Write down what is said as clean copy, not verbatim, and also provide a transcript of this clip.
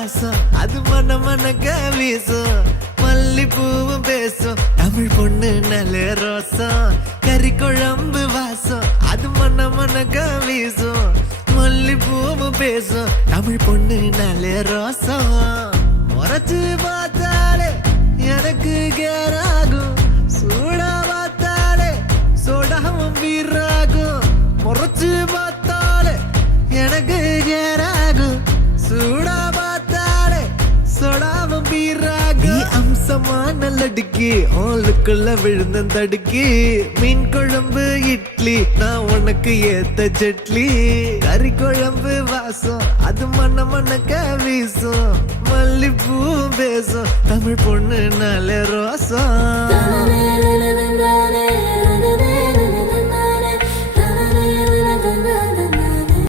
வாசம் அது மன மனக்க வீசும் மல்லிப்பூவும் பேசும் தமிழ் பொண்ணு நல்ல ரோசம் கறி குழம்பு வாசம் அது மன மனக்க வீசும் மல்லிப்பூவும் பேசும் தமிழ் பொண்ணு நல்ல ரோசம் முறைச்சு பார்த்தாலே எனக்கு கேராகும் சூடா பார்த்தாலே சோடாவும் வீராகும் முறைச்சு பார்த்தாலே எனக்கு கேராகும் சூடா பார்த்தாலே சோடாவும் வீராகும் அம்சமான லடுக்கி ஆளுக்குள்ள விழுந்த தடுக்கி மீன் குழம்பு இட்லி நான் உனக்கு ஏத்த சட்லி கறி குழம்பு வாசம் அது மன மனக்க வீசும் மல்லிப்பூ பேசும் தமிழ் பொண்ணு நல்ல ரோசம்